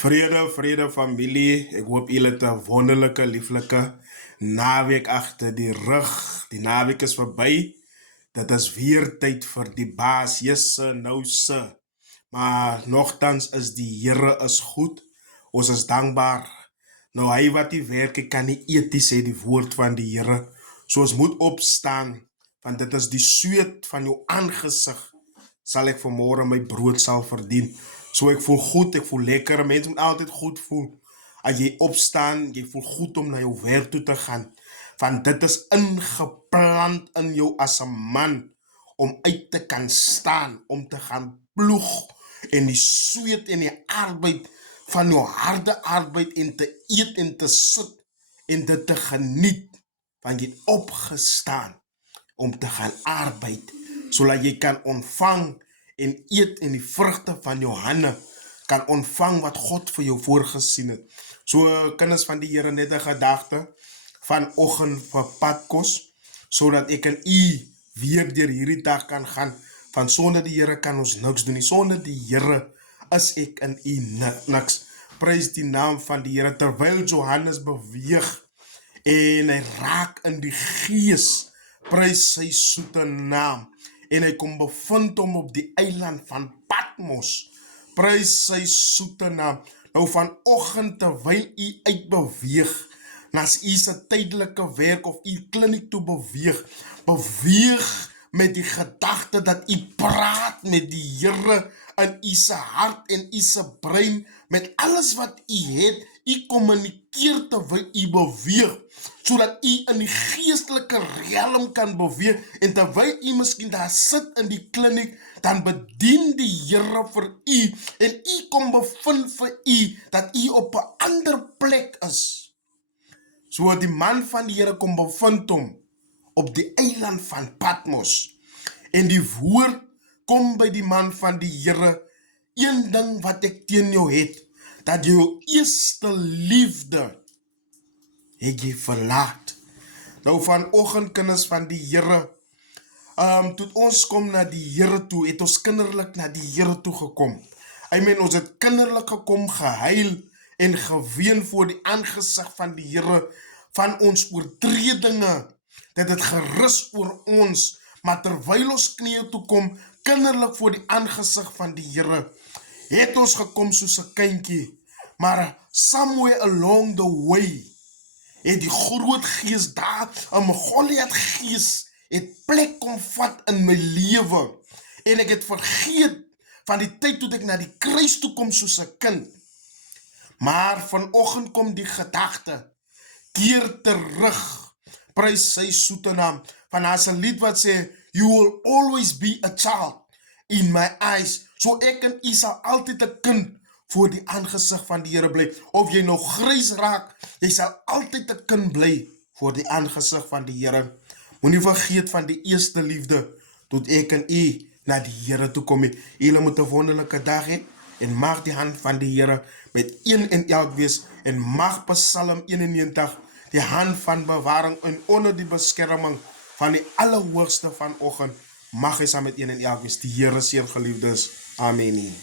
Vrede familie. Ik hoop jullie het een wonderlijke, lieflijke naweek achter die rug. Die naweek is voorbij. Dat is weer tijd voor die baas. Yes, sir, no, sir. Maar nochtans is die Here is goed. Ons is dankbaar. Nou, hij wat die werken kan niet ethisch zijn, die woord van die Here. Zoals moet opstaan. Want dit is die zweet van jouw aangezicht. Zal ik vanmorgen mijn brood zal verdienen. Zo ik voel goed, ik voel lekker. Mensen moeten altijd goed voelen. Als je opstaan, je voelt goed om naar je werk toe te gaan. Want dit is ingeplant in jou als een man. Om uit te kan staan, om te gaan ploeg. En die zweet en die arbeid van jouw harde arbeid in te eten en te zitten. En dit te genieten. Want je hebt opgestaan om te gaan arbeiden. Zodat je kan ontvangen en eet in die vruchten van jou handen. Kan ontvangen wat God voor jou voorgezien heeft. Zo kennis van die Here net een gedachte. Vanochtend voor padkos. Zodat ik en u weer door hierdie dag kan gaan. Van zonder die Here kan ons niks doen. Zonder die Here is ik en u niks. Prijs die naam van die Here. Terwijl Johannes beweegt. En hij raakt in die geest. Prijs sy soete naam. En hij komt bevind om op die eiland van Patmos. Prijs sy soete naam. Nou vanochtend terwijl u uitbeweeg. Naast u sy tijdelijke werk of u kliniek toe beweeg. Beweeg met die gedachte dat u praat met die Here in u sy hart en u sy brein. Met alles wat u het. U communikeer terwijl u beweeg. Zodat u in die geestelike realm kan beweeg. En terwijl u misschien daar sit in die kliniek, dan bedien die Here vir u. En u kom bevind vir u, dat u op 'n ander plek is. So die man van die Here kom bevind hom op die eiland van Patmos. En die woord kom by die man van die Here. Een ding wat ek teen jou het, dat jou eerste liefde het jy verlaat. Nou vanoggend kinders van die Here, toe ons kom na die Here toe, het ons kinderlik na die Here toe gekom. Ons het kinderlik gekom, gehuil en geween voor die aangesig van die Here, van ons oortredinge, dat het gerus oor ons, maar terwyl ons knieë toe kom, kinderlik voor die aangesig van die Here, het ons gekom soos 'n kindjie, maar somewhere along the way, het die groot gees daar, 'n Goliat gees, het plek kom vat in my lewe. En ek het vergeet van die tyd toe ek na die kruis toe kom soos 'n kind. Maar vanoggend kom die gedagte, keer terug, prys sy soete naam. Van haar se lied wat sê, you will always be a child in my eyes. So ek en u sal altyd 'n kind voor die aangesig van die Here bly. Of jy nou grys raak, jy sal altyd 'n kind bly voor die aangesig van die Here. Moenie vergeet van die eerste liefde, tot ek en u na die Here toe kom. Julle moet 'n wonderlike dag hê, en mag die hand van die Here met een en elk wees, en mag Psalm 91 die hand van bewaring en onder die beskerming van die Allerhoogste vanoggend, mag hy saam met een en elk wees. Die Here seën geliefdes. Amen.